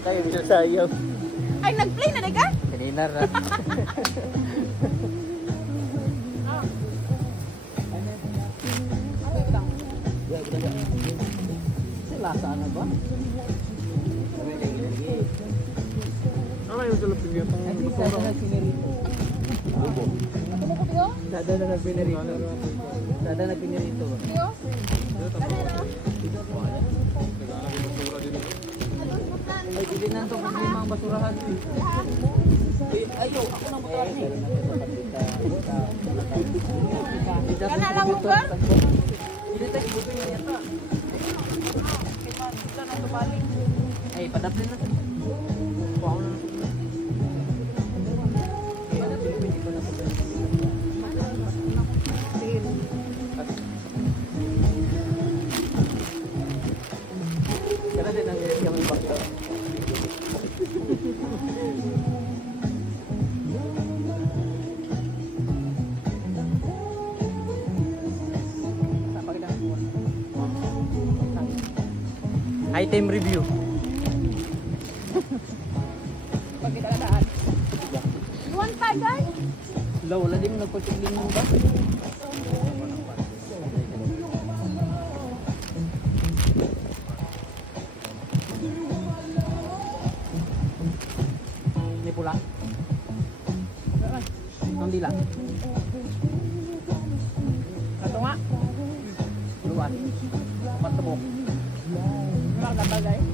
Kayo bisa sayaw. Ay, nag-play na daga? Kanina ra. Lasa na ba? Ano yung salapin niya itong basura? Dada na pinirito. Dada na pinirito. Ay, hindi na ito problema ang basurahan. Ayaw, ako nang basurahan eh. Kana lang mo ba? Hindi tayo, buto niya yata. Ay, padaplin na. Wow na. Kaya din ang yung bakyo. Item review. Pagkidaan. Luwan pa, guys. Wala din mo nagpagsigling mo ba? May pula. Hindi lang. Ito nga. Luwan. Matubok. Magkabal, guys.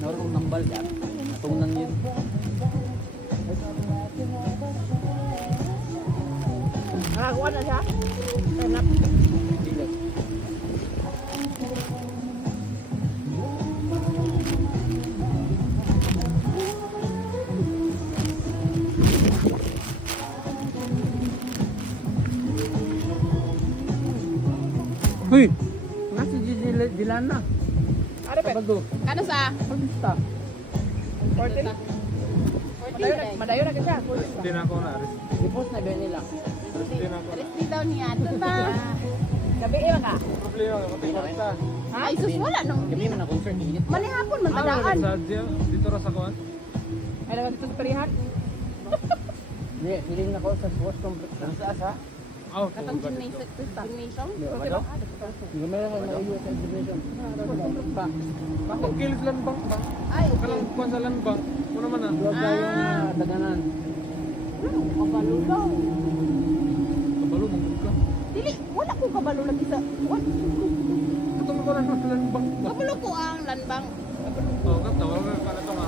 Narong nambal yan. Natungnan yun. Nakakuha na siya. Hanap. Hindi. Huy! Nasi Dilana. Ano pa? Kano sa? Pagkista. 14? Madayo na siya. Hindi na ako na. I-post na ba nila? Hindi na ako. Resti daw niya. Ito ba? Gabi ka? Problema ka, matay ka. Ay, sus, wala nung. Gabi mo na concert init. Manihapon, Ano magdadaan. sa dyan? Dito ra sa kuwan? Ay, naman dito sa perihan. Hindi, feeling na ko sa sports complex. Ang taas ha? Oh, Katong gymnasium. Hindi ba? Hindi mo lang na iyo sa exhibition. Pa. Bakit kilis landbang ba? Ay, okay. Kalang kuwan sa landbang. Ano naman ah? Huwag tayong daganan. Kabalo daw. Kabalo, mangkod ka. Dili, wala ko kabalo lagi sa... What? Ito mo ko lang sa landbang. Kabalo ko ang lanbang. Oo, kanta. Wala ka na ito nga.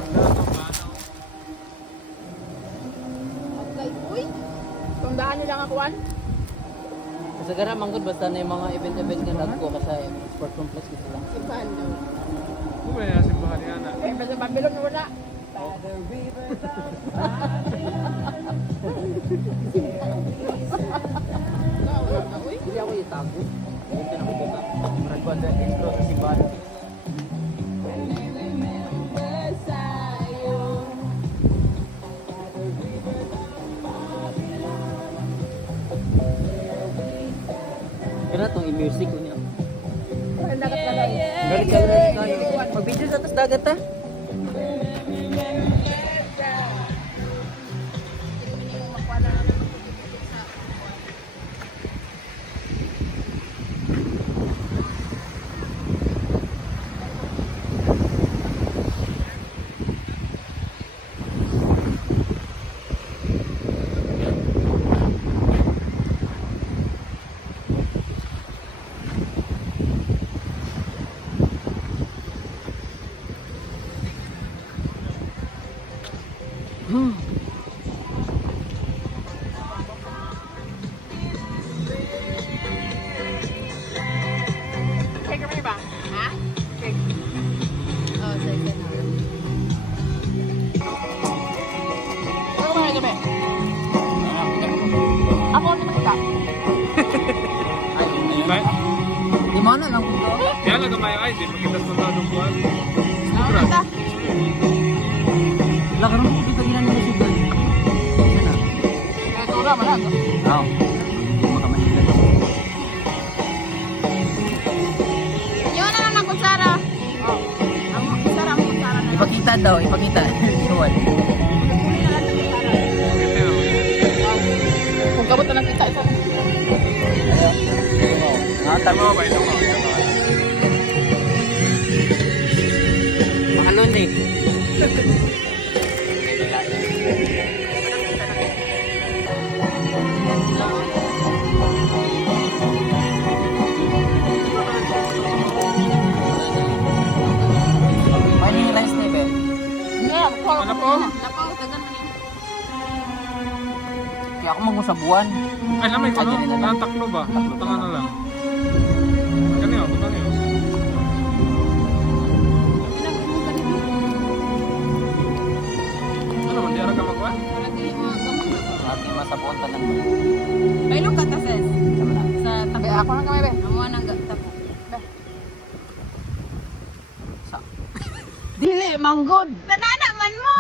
Okay, uy. Tundaan nyo lang ako, Juan. Sa gara manggod basta na yung mga event-event nga nagko kasi sport complex kasi lang. Simbahan daw. Kung may nasimbahan ni Ana. Eh, basta Babylon wala. Hindi ako itago. Hindi ko nakikita. Marag ko ang intro sa simbahan. Kaya itong i-music ko niya. Dagat na lang. Galit tayo. Mag-video sa atas dagat ha. Cake kami ba? Ha? Cake. Oh, second. Ano ba yung gabi? Ako ang tumagka. Ay, Ba? di mana lang ko. Kaya lang may ay, di makita sa tanong kuwan. Ano ba? Lakaron ko kita ginan ni si Boy. Sana. Ito na, malag. Wow. Makamanila. Yun na lang ang kutsara. Oh, ang kutsara, ang kutsara. Ipakita daw, ipakita. Iwan. Kung kabot na lang kita isa. Tama ba ito? Mahalon eh. May rice na ba? Ano po? Kaya ako mag-usabuan. Ay, lamay ko no? Taklo ba? Taklo na lang. Kanyo, kanyo. Ano man, di ara ka magwa? Ate masabuan ka lang. Bailo ka ta sis. Sa tabi ako lang kamay be. Amo nang tapo. Sa. Dili manggod. Nanana man mo.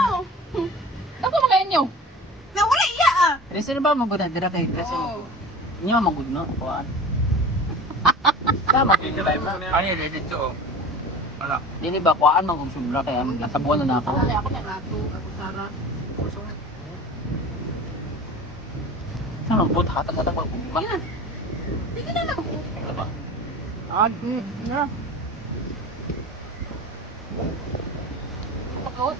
Ako makain niyo. Nawala iya ah. Resin ba magud dira kay resin? Inyo magud no kuan. Tama kay kay mo. Ay dito. Wala. Dili ba kuan man kung sobra kay ang nasabuan na ako. Ako na rato, ako Sara. Sa lambot hatag-hatag ba ba? Sige na lang. Ba? Na. Pagkawat.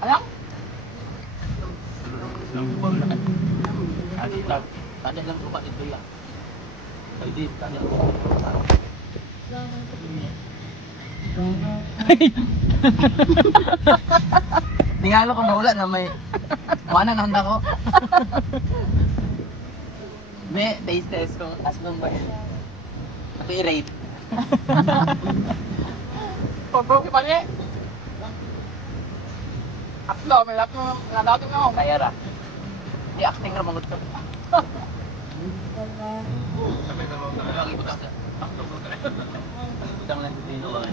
Alam? Lambot na. Tadi lang ko ba dito ya. Pwede tadi. Tingalo ko mawala na may wala na handa ko. May taste test ko asbang ba? Ako i-rate. Pagkawat pa niya. Aklo, may lato na dato mo. Kaya ra. Di acting ra mangut ko. Lagi ko ta. Tang lang dito ba?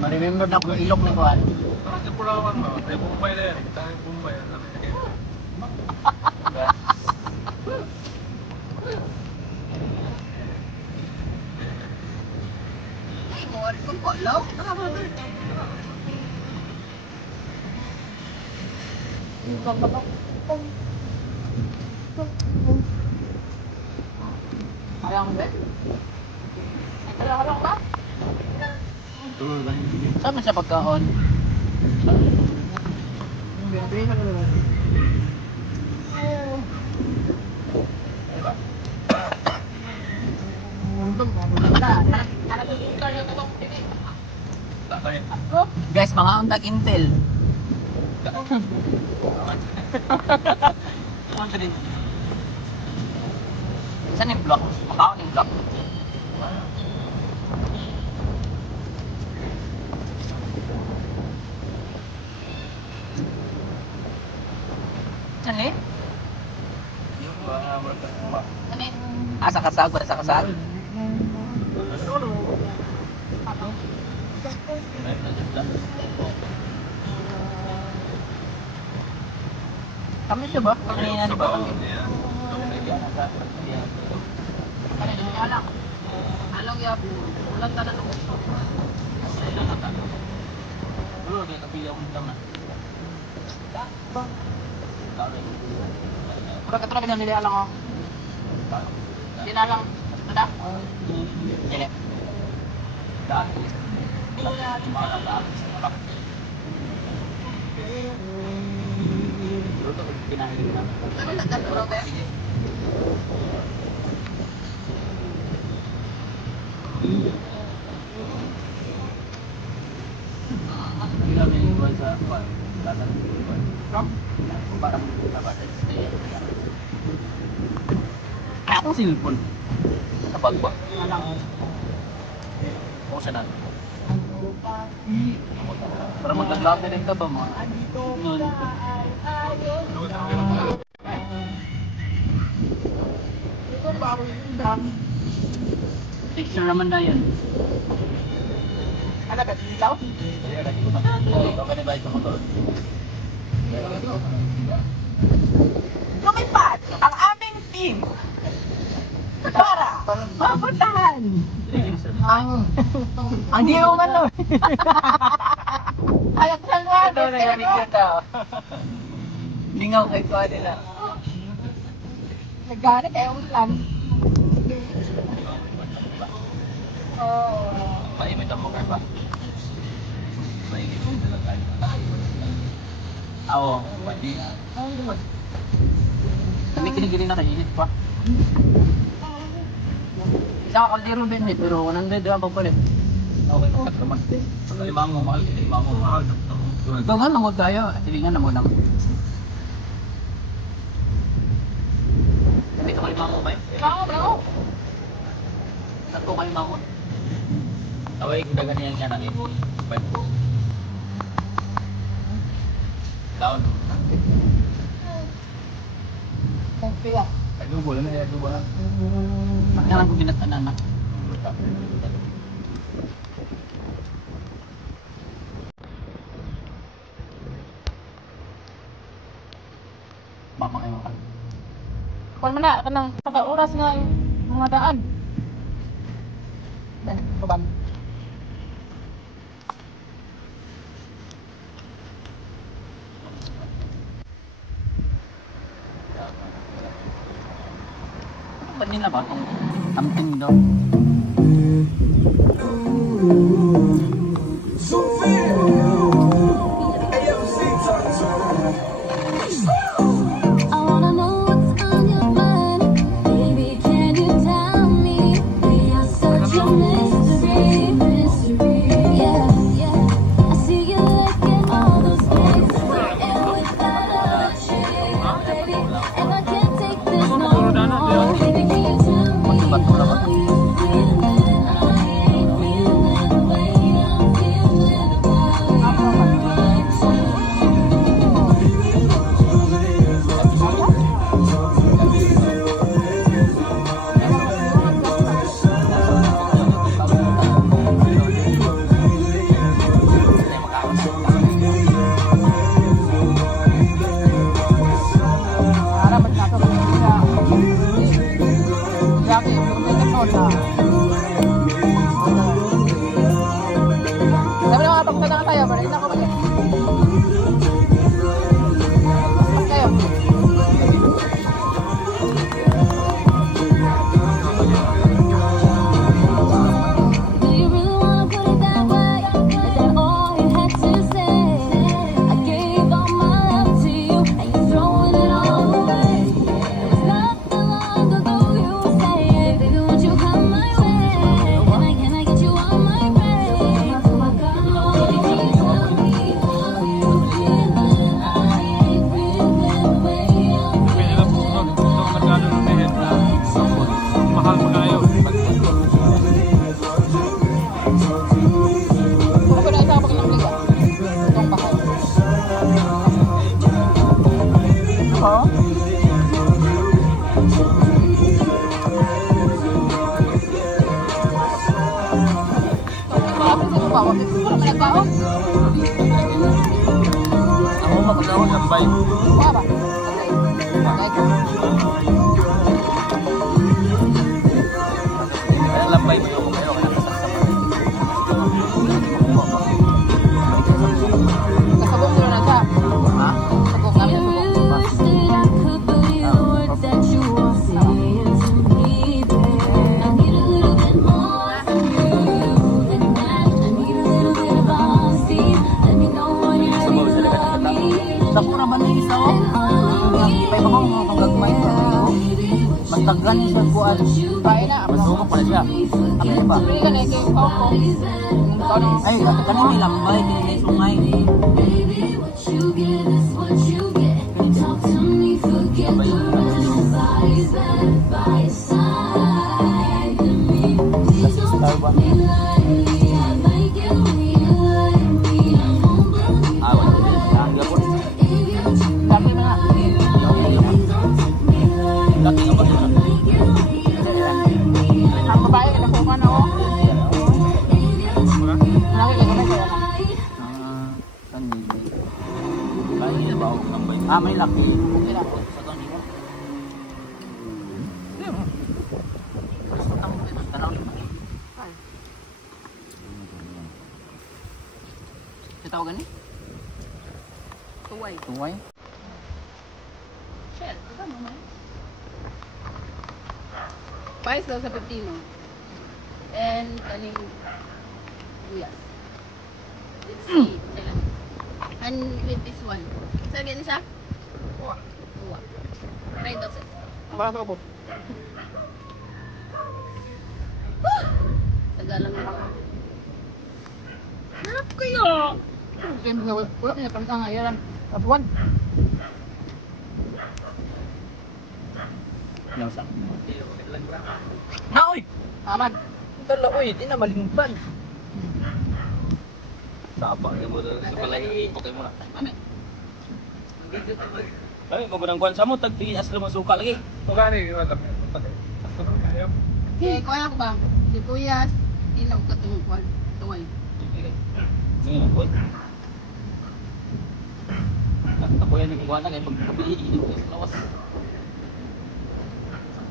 Ma-remember na ko ilok ni Juan. Sa Pulawan mo, ay Bombay na yan. Tayong Bombay. Mawari ko po, love. Ayang ba? Ayang ba? Saan man siya pagkaon? Guys, mga undag Intel. Saan yung block? Makaon yung block. Saan eh? Sa kasag, wala sa kasag. Kami siya ba? Kanina di ba kami? Along yap, ulang tanan ng gusto. Dulu dia kapila mo naman. Pura ka talaga nila lang oh. Di na lang. Tada. Dili. Dati. Dulu kinahin na. Ano na ka pura ba? Bila ni bahasa apa? Kata para dapat ako silpon sa bagba o sa nan para maglaglab din ka ba mo nun texture naman na yan Ano ba? Ilaw? Lumipad ang aming team para mapuntahan Ang iyong ano. Alam sa nga. Ito na yan, ikita. Lingaw kay ko nila. Nagana kayo ulan. Paimit ako ka ba? Paimit ako talaga. Oo, pati. Kami kinigiling na init pa. Isa ka kaldero din eh, pero 100 pa pa rin. Okay, katlaman. Limang mo mahal, limang mo mahal. Ito nga lang tayo, tilingan na mo lang. Dito ka limang mo ba yun? Bravo. Saan ko kayo limang mo? Away, dagan yan yan ang ito. Down. Kaya. Adubo lang na, adubo lang. Makailangan kong binatanan na. Mama kayo ka. Kung mana ka nang pagka-oras nga mga daan. Ben, kaban. Ba't nila ba itong something daw? I wanna know what's on your mind, baby. Can you tell me? We are such a mystery, yeah, yeah. I see you licking all those things, and without a shame, baby. And I can't take this no more, baby. Can you tell me how you feeling? I ain't feeling the way I'm feeling about you. Harapan na ito kasi sila. Yaki, magkakasyon na. Sabi na mga pagkada nga tayo, pero hindi ako mali. Mas kayo. Do you really wanna put it that way? Is that all you had to say? I gave all my love to you, and you're throwing it all away. It was not that long ago you were saying, baby, won't you come my way? Can I get you on my brain? Oh my God, baby, can you tell me how you feeling? I ain't feeling the way I'm Kaya lang po, ito ang nagkano ng mehet na mahal pa kayo. Kung ko na isa pag nang liga. Itong bakal. Ako? Marami sa iba. Huwag ito naman nagbaon. Ako magkakaw ng bike. Kaya ba? Okay. Okay. Kaya lambay mo yung kayo, kaya Kasabong sila na siya. ha? Sabong namin sa sabong. wish that I could believe the words that you are saying to me, babe. I need a little bit more from you than that. I need a little bit of honesty. Let me know when you're ready to love me. Dako naman yung isa ko. Ipay pa ko mga panggagmay ko. Magtagan siya buwan. Bahay na. Masukok pala siya. Ano yun ba? Free ka na ikaw ko. Ikaw na. Ay, kanina may lambay, kanina may sungay. Baby, what you get is what you get. Talk to me, forget the rest. Body's better by your side than me. Please don't treat me lightly. I might get real me. I won't believe Ah, wala ko. Nangga po. if you treat me Laki na. lightly. Don't take me lightly. Laki nga ba yun? I might get real me. Ang babae, nakuha na ako. Wala? Laki ka na kaya na. Kanina. Kanina ba ako lambay? Ah, may laki. Okay na. Sa kanina. Hindi mo. Basta tamo kayo, tanaw yung mali. Ito gani? Tuway. Tuway. Shell, ito mo na. Pais daw sa pepino. And kaning buyas. Let's see. And with this one. Saan ganun siya? Uwa. Try daw siya. Baka po. Tagalang ako. Sarap kayo! Siyempre, wala niya pang tangayaran. Tapuan. Lasa. Naoy! Aman. Tala, uy, di na malingpan. Sapa ka mo sa palay. Okay mo na. Mami. Ay, magandang kwan sa mo. Tagtias naman suka lagi. Magkano yung matap? Eh, kuha ko ba? Di kuyas. Ilaw ka itong kuwan. Tuway. Sige na, kwan. Ako yan yung ikuha na kaya pagkabihin ko sa lawas.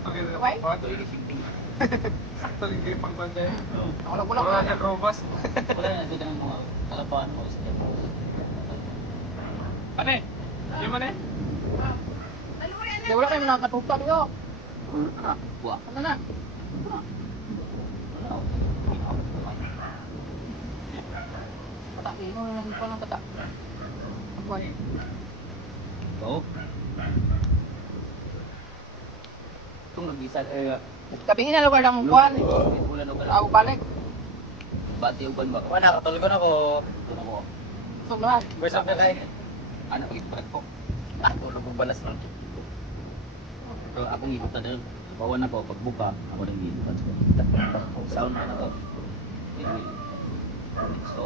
Tuway? Sakto rin kayo pang-banda. Wala Wala niya robust. Wala na, ito ng mga kalapaan mo. Ane? Yung man eh? Di wala kayo nakatupak yo. Buwa. Ano na? Pataki mo lang pa ng kata. Tuway. Oo. Itong nag-isa Kabihin na lugar ng kuwan. ulan o Ako balik. bati o ban ba? Wala, katulog na ako. Ito mo. Sumahan. First up na kayo. Anak ko iparat ko. Tulog ko balas lang. Pero akong ikutan na yun. Bawan ako, pagbuka, ako nang ikutan. Sound na to. So,